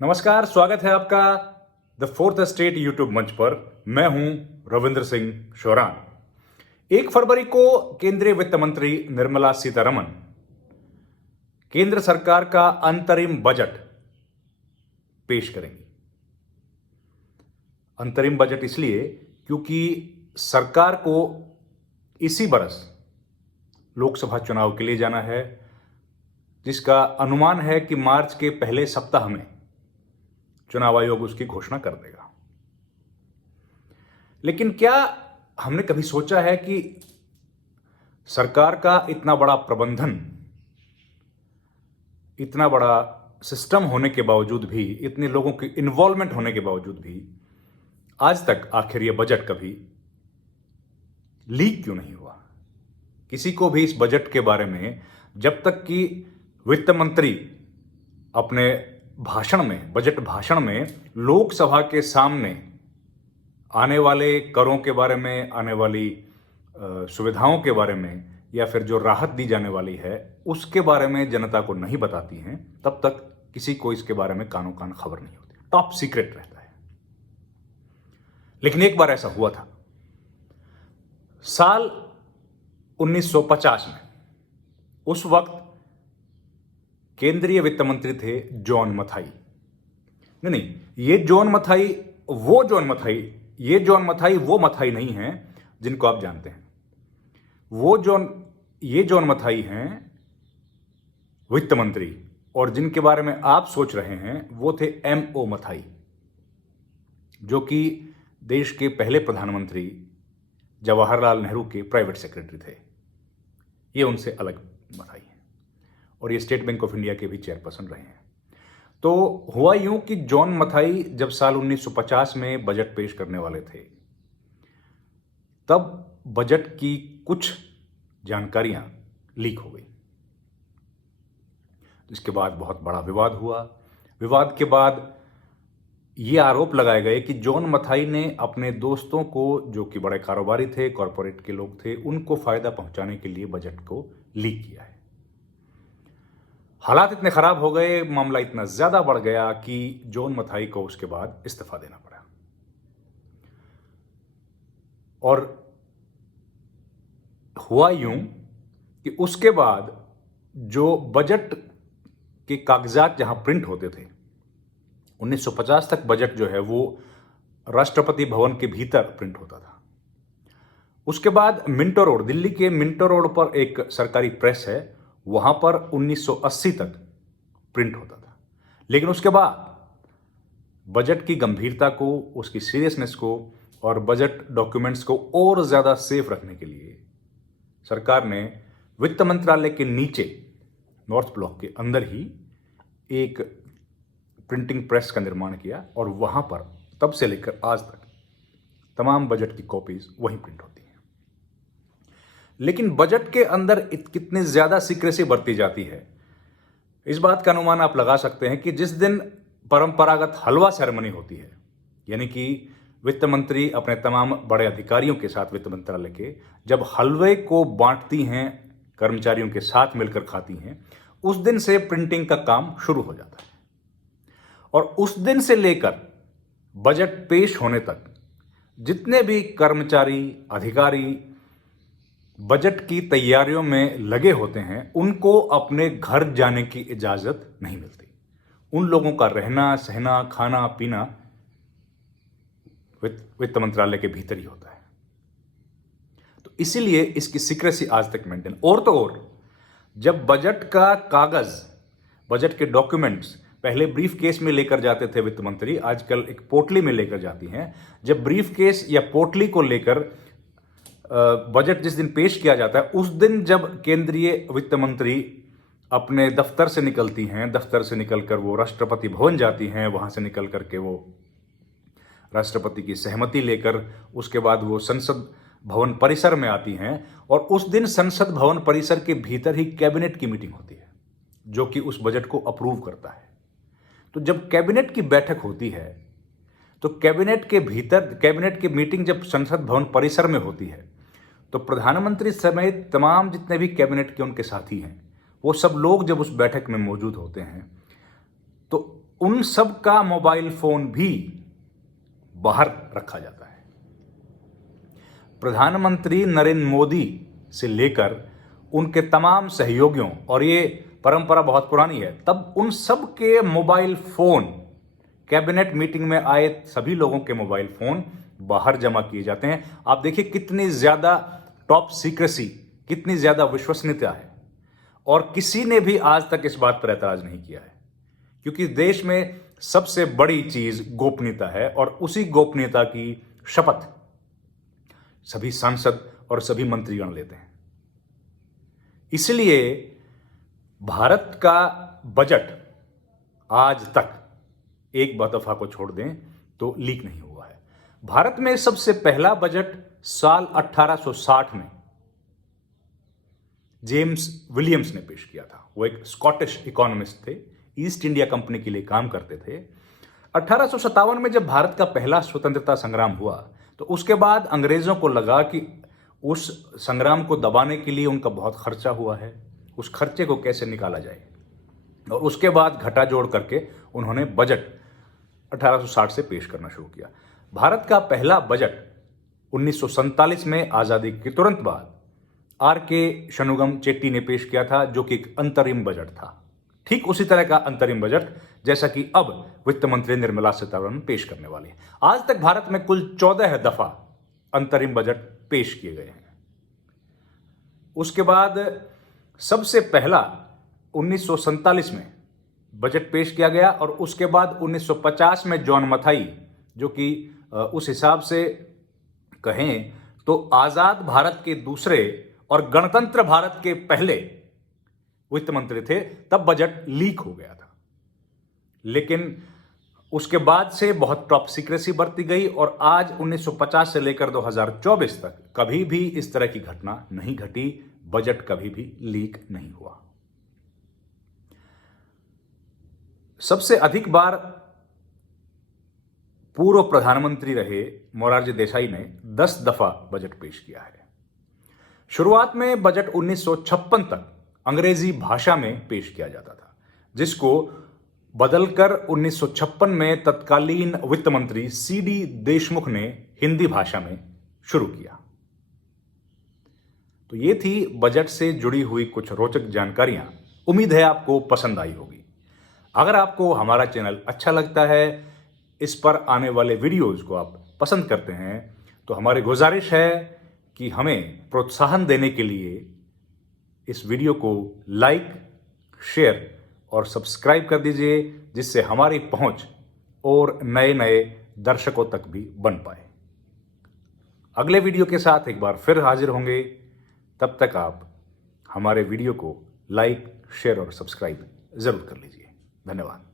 नमस्कार, स्वागत है आपका द फोर्थ स्टेट यूट्यूब मंच पर। मैं हूं रविंद्र सिंह शोरान। 1 फरवरी को केंद्रीय वित्त मंत्री निर्मला सीतारमण केंद्र सरकार का अंतरिम बजट पेश करेंगी। अंतरिम बजट इसलिए क्योंकि सरकार को इसी बरस लोकसभा चुनाव के लिए जाना है, जिसका अनुमान है कि मार्च के पहले सप्ताह में चुनाव आयोग उसकी घोषणा कर देगा। लेकिन क्या हमने कभी सोचा है कि सरकार का इतना बड़ा प्रबंधन, इतना बड़ा सिस्टम होने के बावजूद भी, इतने लोगों की इन्वॉल्वमेंट होने के बावजूद भी आज तक आखिर यह बजट कभी लीक क्यों नहीं हुआ? किसी को भी इस बजट के बारे में, जब तक कि वित्त मंत्री अपने भाषण में, बजट भाषण में लोकसभा के सामने आने वाले करों के बारे में, आने वाली सुविधाओं के बारे में, या फिर जो राहत दी जाने वाली है उसके बारे में जनता को नहीं बताती हैं, तब तक किसी को इसके बारे में कानो कान खबर नहीं होती, टॉप सीक्रेट रहता है। लेकिन एक बार ऐसा हुआ था साल 1950 में। उस वक्त केंद्रीय वित्त मंत्री थे जॉन मथाई। नहीं, ये जॉन मथाई वो मथाई नहीं है जिनको आप जानते हैं। ये जॉन मथाई हैं वित्त मंत्री, और जिनके बारे में आप सोच रहे हैं वो थे M.O. मथाई, जो कि देश के पहले प्रधानमंत्री जवाहरलाल नेहरू के प्राइवेट सेक्रेटरी थे। ये उनसे अलग मथाई हैं, और ये स्टेट बैंक ऑफ इंडिया के भी चेयरपर्सन रहे हैं। तो हुआ यूं कि जॉन मथाई जब साल 1950 में बजट पेश करने वाले थे, तब बजट की कुछ जानकारियां लीक हो गई। इसके बाद बहुत बड़ा विवाद हुआ। विवाद के बाद ये आरोप लगाए गए कि जॉन मथाई ने अपने दोस्तों को, जो कि बड़े कारोबारी थे, कॉरपोरेट के लोग थे, उनको फायदा पहुंचाने के लिए बजट को लीक किया है। हालात इतने खराब हो गए, मामला इतना ज्यादा बढ़ गया कि जॉन मथाई को उसके बाद इस्तीफा देना पड़ा। और हुआ यूं कि उसके बाद जो बजट के कागजात जहां प्रिंट होते थे, 1950 तक बजट जो है वो राष्ट्रपति भवन के भीतर प्रिंट होता था। उसके बाद मिंटो रोड, दिल्ली के मिंटो रोड पर एक सरकारी प्रेस है, वहां पर 1980 तक प्रिंट होता था। लेकिन उसके बाद बजट की गंभीरता को, उसकी सीरियसनेस को और बजट डॉक्यूमेंट्स को और ज्यादा सेफ रखने के लिए सरकार ने वित्त मंत्रालय के नीचे नॉर्थ ब्लॉक के अंदर ही एक प्रिंटिंग प्रेस का निर्माण किया, और वहां पर तब से लेकर आज तक तमाम बजट की कॉपीज वहीं प्रिंट होती हैं। लेकिन बजट के अंदर कितनी ज्यादा सीक्रेसी बरती जाती है, इस बात का अनुमान आप लगा सकते हैं कि जिस दिन परंपरागत हलवा सेरेमनी होती है, यानी कि वित्त मंत्री अपने तमाम बड़े अधिकारियों के साथ, वित्त मंत्रालय के, जब हलवे को बांटती हैं, कर्मचारियों के साथ मिलकर खाती हैं, उस दिन से प्रिंटिंग का काम शुरू हो जाता है। और उस दिन से लेकर बजट पेश होने तक जितने भी कर्मचारी, अधिकारी बजट की तैयारियों में लगे होते हैं, उनको अपने घर जाने की इजाजत नहीं मिलती। उन लोगों का रहना, सहना, खाना, पीना वित्त मंत्रालय के भीतर ही होता है। तो इसीलिए इसकी सीक्रेसी आज तक मेंटेन। और तो और, जब बजट का कागज, बजट के डॉक्यूमेंट्स पहले ब्रीफ केस में लेकर जाते थे वित्त मंत्री, आजकल एक पोटली में लेकर जाती हैं। जब ब्रीफ केस या पोटली को लेकर बजट जिस दिन पेश किया जाता है, उस दिन जब केंद्रीय वित्त मंत्री अपने दफ्तर से निकलती हैं, दफ्तर से निकलकर वो राष्ट्रपति भवन जाती हैं, वहां से निकल करके वो राष्ट्रपति की सहमति लेकर उसके बाद वो संसद भवन परिसर में आती हैं, और उस दिन संसद भवन परिसर के भीतर ही कैबिनेट की मीटिंग होती है, जो कि उस बजट को अप्रूव करता है। तो जब कैबिनेट की बैठक होती है, तो कैबिनेट के भीतर, कैबिनेट की मीटिंग जब संसद भवन परिसर में होती है, तो प्रधानमंत्री समेत तमाम जितने भी कैबिनेट के उनके साथी हैं, वो सब लोग जब उस बैठक में मौजूद होते हैं, तो उन सब का मोबाइल फोन भी बाहर रखा जाता है। प्रधानमंत्री नरेंद्र मोदी से लेकर उनके तमाम सहयोगियों, और ये परंपरा बहुत पुरानी है, तब उन सब के मोबाइल फोन, कैबिनेट मीटिंग में आए सभी लोगों के मोबाइल फोन बाहर जमा किए जाते हैं। आप देखिए कितनी ज्यादा टॉप सीक्रेसी, कितनी ज्यादा विश्वसनीयता है, और किसी ने भी आज तक इस बात पर ऐतराज नहीं किया है, क्योंकि देश में सबसे बड़ी चीज गोपनीयता है, और उसी गोपनीयता की शपथ सभी सांसद और सभी मंत्रीगण लेते हैं। इसलिए भारत का बजट आज तक एक दफा को छोड़ दें तो लीक नहीं हुआ है। भारत में सबसे पहला बजट साल 1860 में जेम्स विलियम्स ने पेश किया था। वो एक स्कॉटिश इकोनॉमिस्ट थे, ईस्ट इंडिया कंपनी के लिए काम करते थे। 1857 में जब भारत का पहला स्वतंत्रता संग्राम हुआ तो उसके बाद अंग्रेजों को लगा कि उस संग्राम को दबाने के लिए उनका बहुत खर्चा हुआ है, उस खर्चे को कैसे निकाला जाए, और उसके बाद घटा जोड़ करके उन्होंने बजट 1860 से पेश करना शुरू किया। भारत का पहला बजट 1947 में आज़ादी के तुरंत बाद आर.के. शनुगम चेट्टी ने पेश किया था, जो कि एक अंतरिम बजट था। ठीक उसी तरह का अंतरिम बजट जैसा कि अब वित्त मंत्री निर्मला सीतारमण पेश करने वाली है। आज तक भारत में कुल 14 दफा अंतरिम बजट पेश किए गए हैं। उसके बाद सबसे पहला 1947 में बजट पेश किया गया, और उसके बाद 1950 में जॉन मथाई, जो कि उस हिसाब से कहें तो आजाद भारत के दूसरे और गणतंत्र भारत के पहले वित्त मंत्री थे, तब बजट लीक हो गया था। लेकिन उसके बाद से बहुत टॉप सीक्रेसी बरती गई, और आज 1950 से लेकर 2024 तक कभी भी इस तरह की घटना नहीं घटी, बजट कभी भी लीक नहीं हुआ। सबसे अधिक बार पूर्व प्रधानमंत्री रहे मोरारजी देसाई ने 10 दफा बजट पेश किया है। शुरुआत में बजट 1956 तक अंग्रेजी भाषा में पेश किया जाता था, जिसको बदलकर 1956 में तत्कालीन वित्त मंत्री सी.डी. देशमुख ने हिंदी भाषा में शुरू किया। तो ये थी बजट से जुड़ी हुई कुछ रोचक जानकारियां। उम्मीद है आपको पसंद आई होगी। अगर आपको हमारा चैनल अच्छा लगता है, इस पर आने वाले वीडियोस को आप पसंद करते हैं, तो हमारी गुजारिश है कि हमें प्रोत्साहन देने के लिए इस वीडियो को लाइक, शेयर और सब्सक्राइब कर दीजिए, जिससे हमारी पहुंच और नए नए दर्शकों तक भी बन पाए। अगले वीडियो के साथ एक बार फिर हाजिर होंगे। तब तक आप हमारे वीडियो को लाइक, शेयर और सब्सक्राइब जरूर कर लीजिए। धन्यवाद।